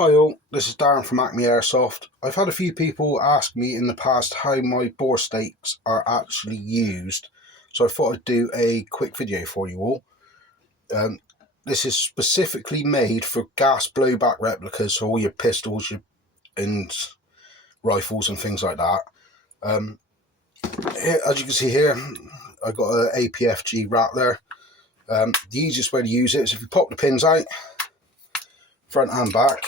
Hi all, this is Darren from Acme Airsoft. I've had a few people ask me in the past how my bore stakes are actually used, so I thought I'd do a quick video for you all. This is specifically made for gas blowback replicas, so all your pistols and rifles and things like that. Here, as you can see here, I've got an APFG Rattler. The easiest way to use it is if you pop the pins out, front and back.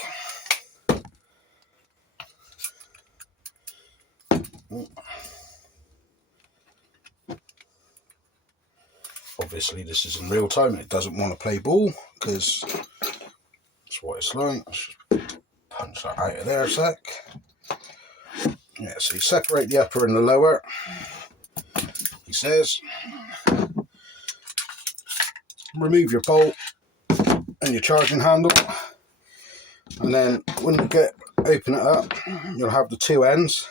Obviously this is in real time, it doesn't want to play ball because that's what it's like. Let's just punch that out of there a sec. Yeah, so you separate the upper and the lower, he says. Remove your bolt and your charging handle, and then when you open it up, you'll have the two ends.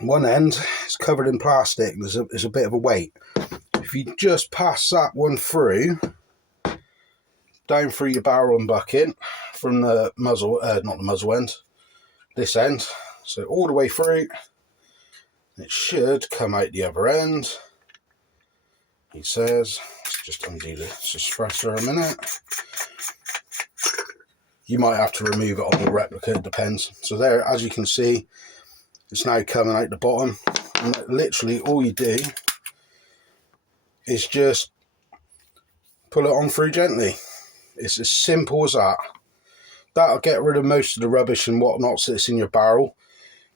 One end is covered in plastic, there's a bit of a weight. If you just pass that one through, down through your barrel and bucket, from the muzzle, not the muzzle end, this end, so all the way through, it should come out the other end, he says. Let's just undo the suppressor a minute. You might have to remove it on your replica, it depends. So there, as you can see, it's now coming out the bottom, and literally all you do is just pull it on through gently. It's as simple as that. That'll get rid of most of the rubbish and whatnot that's in your barrel.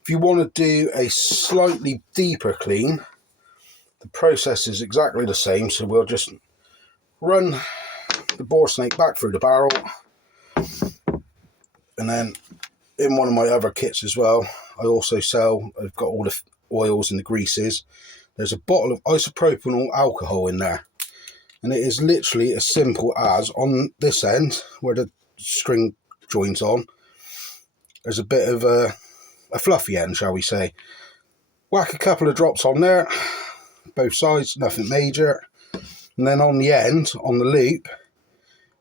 If you want to do a slightly deeper clean, the process is exactly the same. So we'll just run the bore snake back through the barrel, and then in one of my other kits as well, I also sell, I've got all the oils and the greases. There's a bottle of isopropyl alcohol in there, and it is literally as simple as, on this end where the string joins on, there's a bit of a fluffy end, shall we say. Whack a couple of drops on there, both sides, nothing major, and then on the end, on the loop,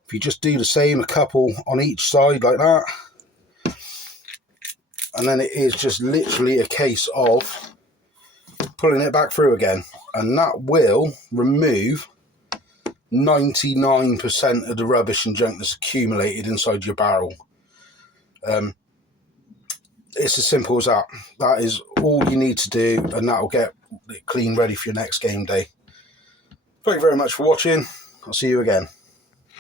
if you just do the same, a couple on each side like that, and then it is just literally a case of pulling it back through again, and that will remove 99% of the rubbish and junk that's accumulated inside your barrel. It's as simple as that. That is all you need to do, and that will get it clean, ready for your next game day. Thank you very much for watching. I'll see you again.